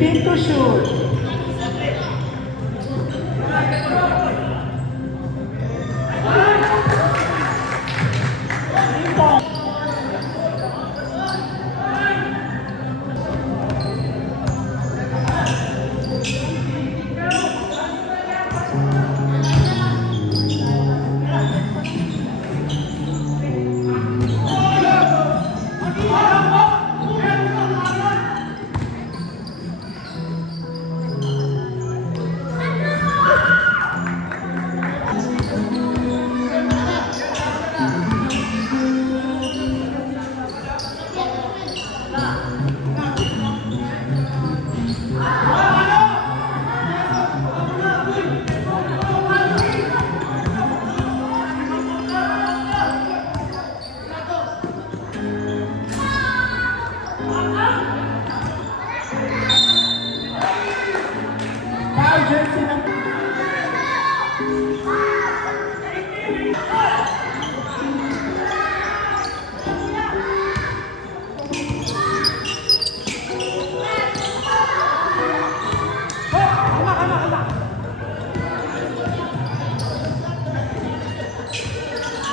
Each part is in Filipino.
15 to shoot.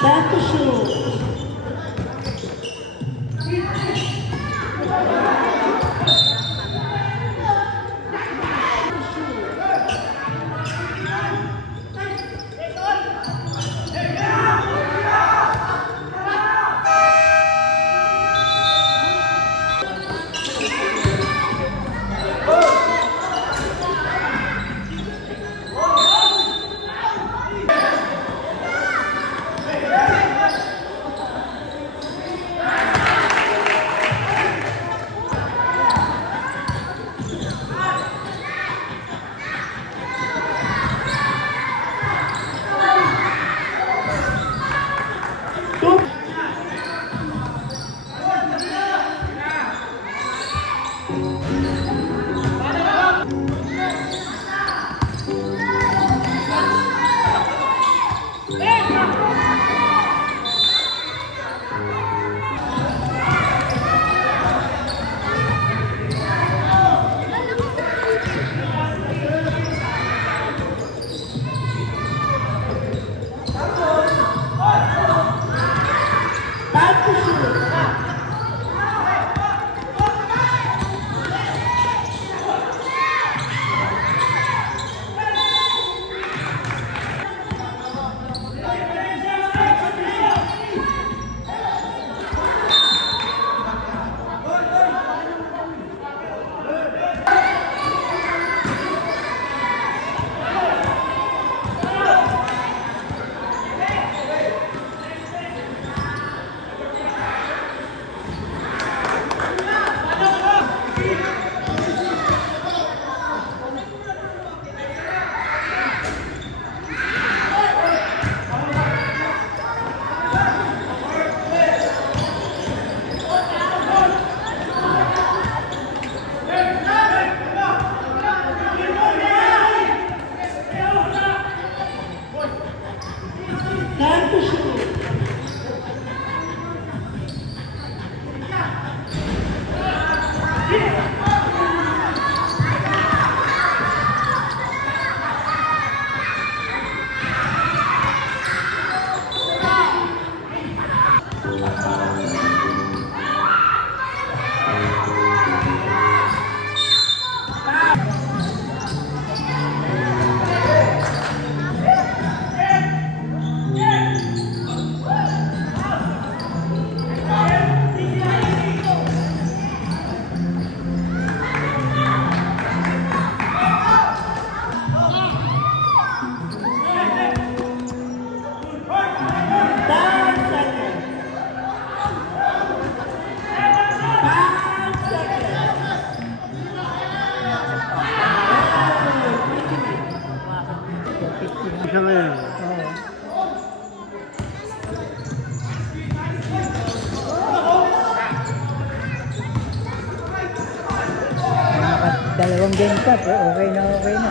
Back to shoot. Siya ngayon. Dalawang game pa, okay na, okay na.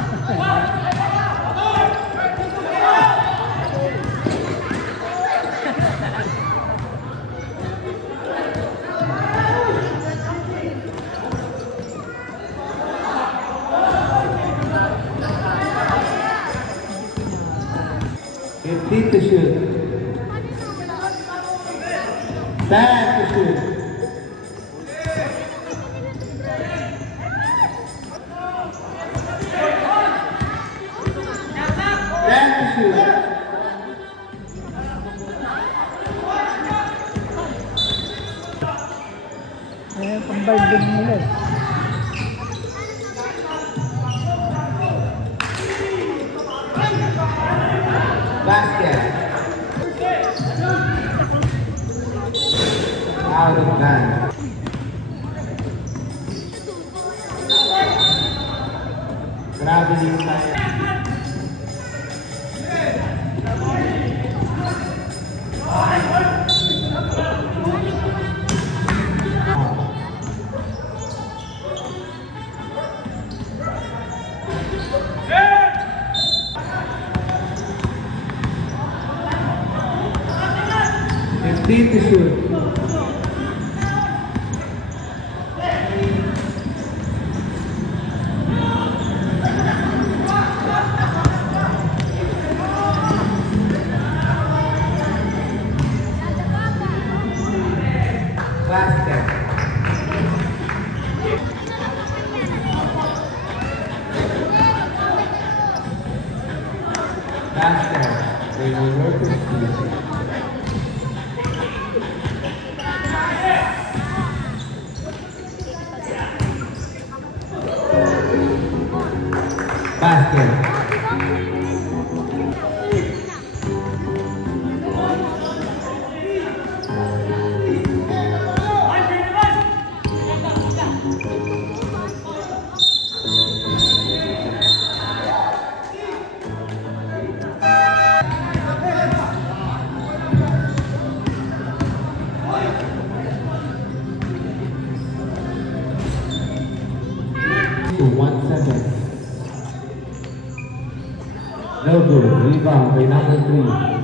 15 to shoot. 10 to shoot. 10 to shoot. Ayan, pambay din nila. Basket. Out of bounds. Traveling tayo. Fifteen to shoot. Basket. Basket. They will work with you. Basket. To 1 second. No good. Rebound by number 3.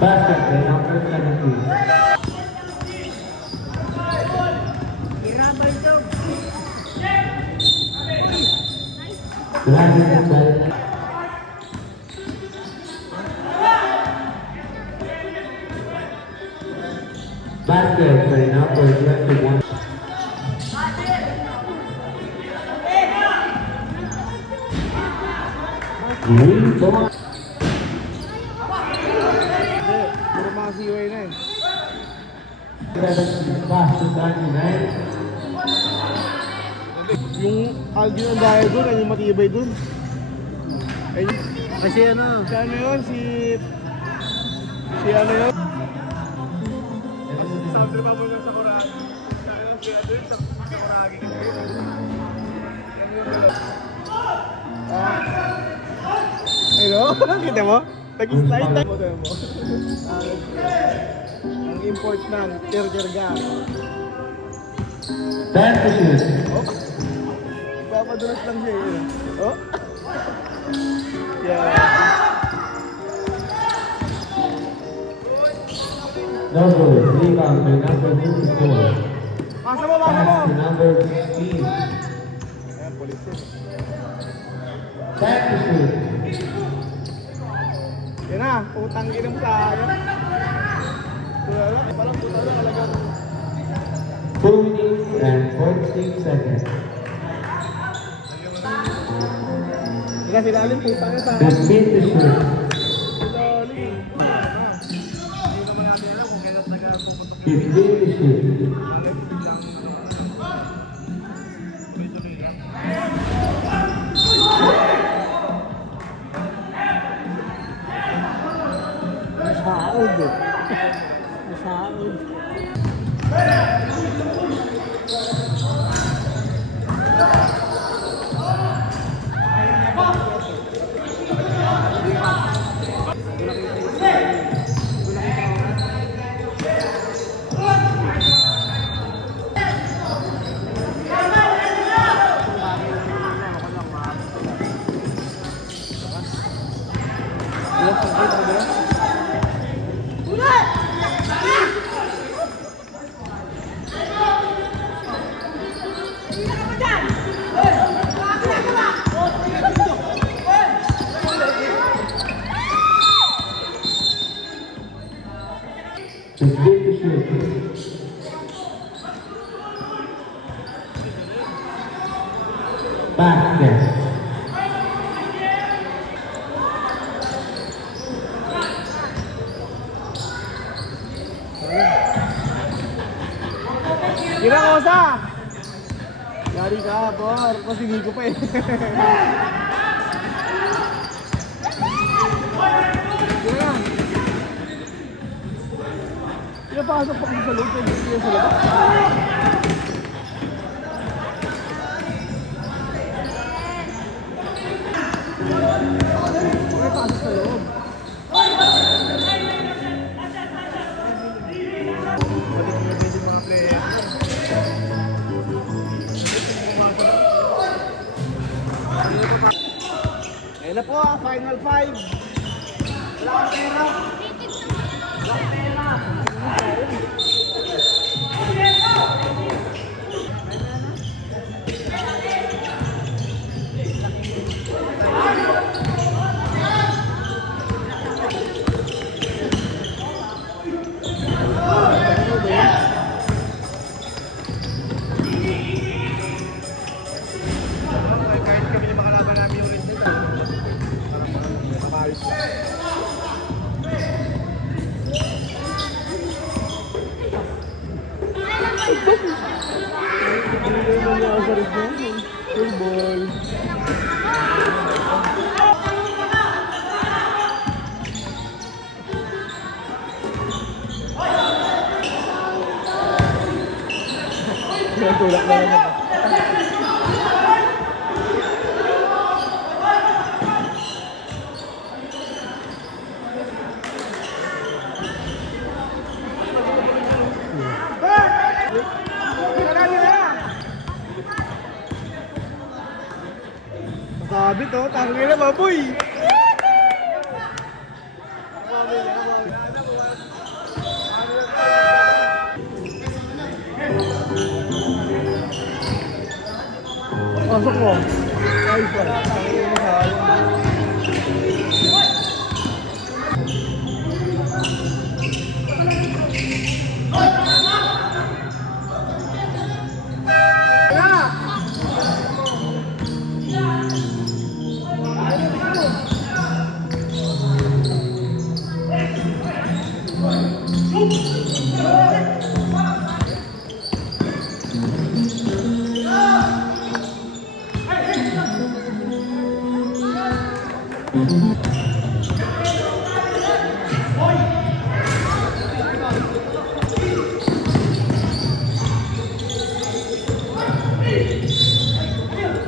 Basket by number 17. Irabay daw. Grabe by Basket by number 21. Rebound. Puro mga COA na eh. 17 pass to 29. Yung Alvin ang dahil doon, ay yung matibay doon. Ay, Kasi ano, si ano yun? Si ano yun? Sabi pa mo yun sa Kuragi. Si ano yun sa Kuragi kasi yun. Ano yun dalawa? Hello? Kita mo? Nag-slide na. Kita mo? Ang import ng Tergerga. 10 to shoot. Oh. Papadulas lang siya yun. Oh. Yeah. No good. Rebound by number 54. Pasa mo, pasa mo! Pass to number 16. Ayan, polis yun. 10 to shoot. Yan na, putang ina mo sa akin. Tulala, parang putala talagang. 2 minutes and 14 seconds. Hindi kasi lalim, putang ina sa 15 akin. to shoot. Lalim. Hindi naman natin alam kung kailan nag-pupuntok 15 to shoot. masaod eh. Masaod. 15 to shoot. Basket. Kira Kosa! Yari ka, por. Kasi ko pa eh. Kira! Pinapasok pa kami sa loob. Hindi sa labas. Okay, pasok sa loob. Balik na pwede mga player. Ayun na po ang final 5. Wala kang pera. Wala kang pera. Kahit kami na makalaban namin yung red nila. Parang mamayos. Tulak na naman. Sabi to, tangin na baboy. Pasok mo. Ay, pa. Tangin mo sa alam.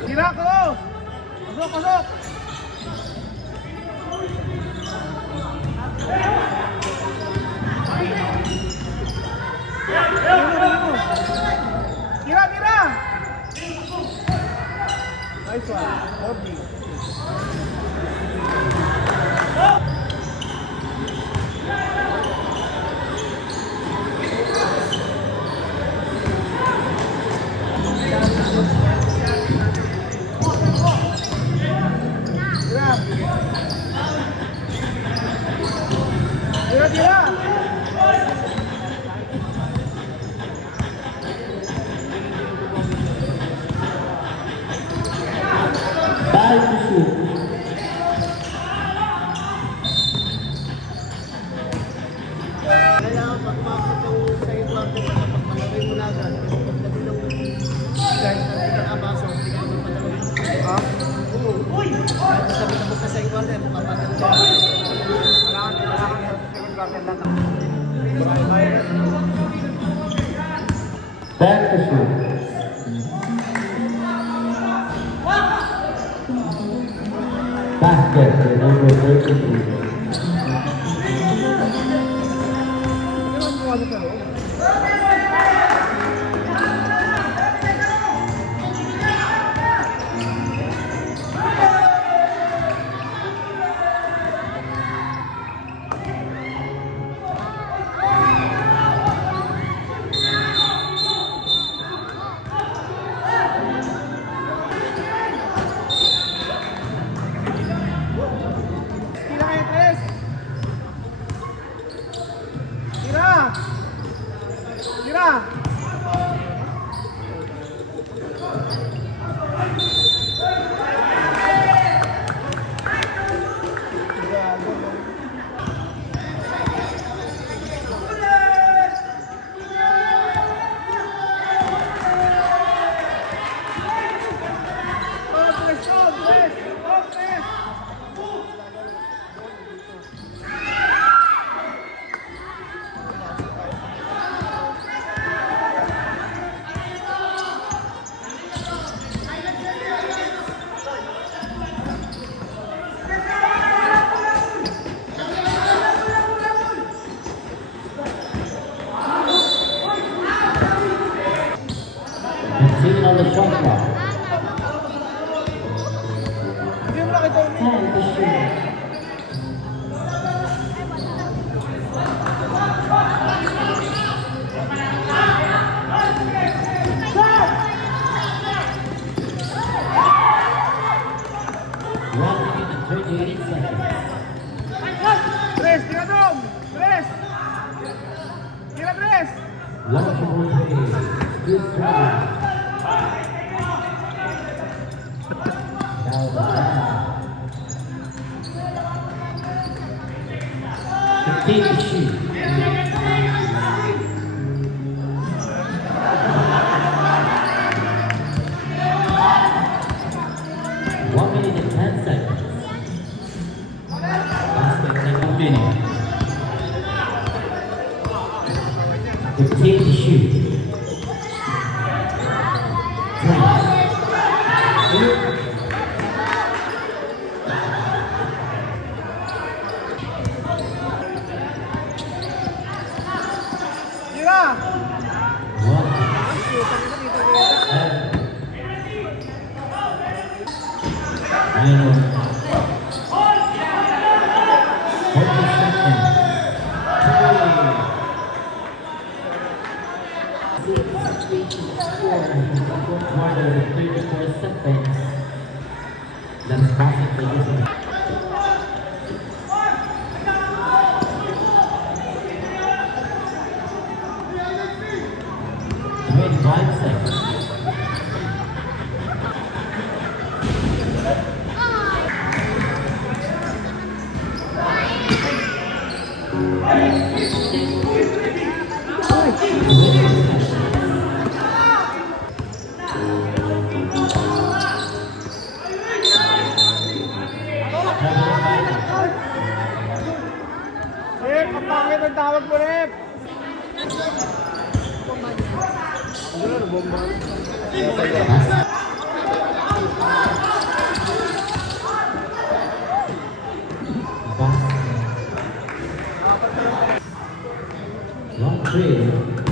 Tira ko! Pasok, pasok! Tira, tira! Nice one. Lovely. Tira, tira! Five to shoot. Kaya pagpapit yung sa iyo at pagpapalagay mo na agad. Pagpapalagay ng guys na pinakabaso, hindi ka naman palagay. Ha? Oo. Uy! Kahit sabi na basta sa iyo at pagpapalagay. Kailangan sa second quarter lang. Ten to shoot. Basket. Number 33. Tira kayo, Tres! Tira! 15 on the shot clock. Time to shoot. One minute and 38 seconds. Tres, tira dong! Tres! Tira tres! Launchable play. Good try. Now the back. 15 to shoot. One minute and 10 seconds. Basket second minute. 15 to shoot. 3. Tira! 1. Minimum. 40 seconds. 34 seconds. Last basket for this one. 25 seconds. Rep, ang pangit ang tawag mo, Rep! One three.